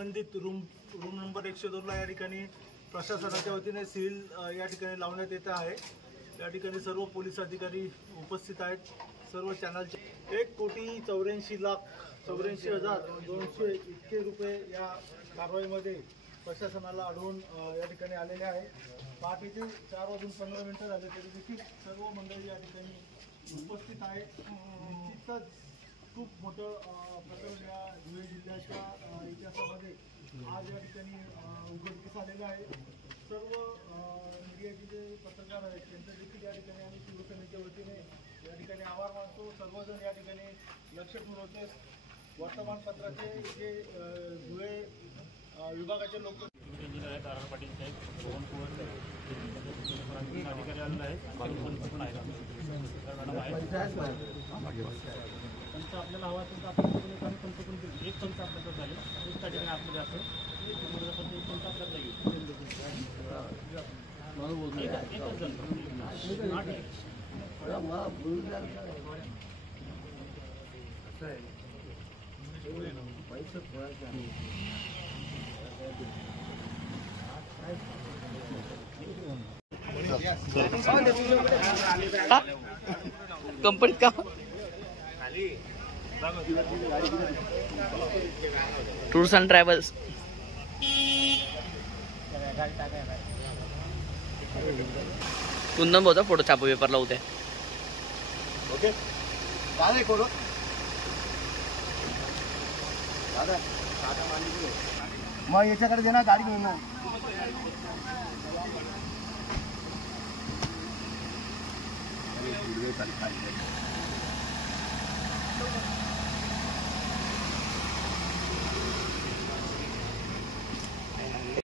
संबंधित room number 102ला या ठिकाणी प्रशासनाच्या वतीने सील या ठिकाणी लावण्यात येत आहे। या ठिकाणी सर्व पोलीस अधिकारी उपस्थित आहेत। सर्व चॅनलचे 1,84,84,200 इतके रुपये या कारवाईमध्ये प्रशासनाला आढळून या ठिकाणी आलेले आहे। पहाटेचे 4:15 झाले तरी देखील सर्व मंडळी या ठिकाणी उपस्थित आहे। निश्चितच खूप मोठं प्रकरण या धुळे जिल्ह्याच्या इतिहासामध्ये आज या ठिकाणी उघडकीस आलेलं आहे। सर्व मीडियाचे जे पत्रकार आहेत त्यांचं देखील या ठिकाणी आम्ही शिवसेनेच्या वतीने या ठिकाणी आभार मानतो। सर्वजण या ठिकाणी लक्ष ठेवून होते। वर्तमानपत्राचे जे धुळे विभागाचे लोक इंजिनियर आहेत, आर पाटील साहेब, रोहन कुवर साहेब, अधिकारी आलेला आहे, पण आहे पंच आपल्याला हवा असेल तर आपण पंच पण एक पंच आपल्याकडे झाले, एक ठिकाणी आपल्याला असं एक पंच आपल्याला येईल। कंपनी का टूर्स एंड ट्रॅव्हल्स कुंदन भाऊचा फोटो छापू पेपरला उद्या। ओके दादा कोण दादा मग याच्याकडे देणार गाडी घेऊन ना।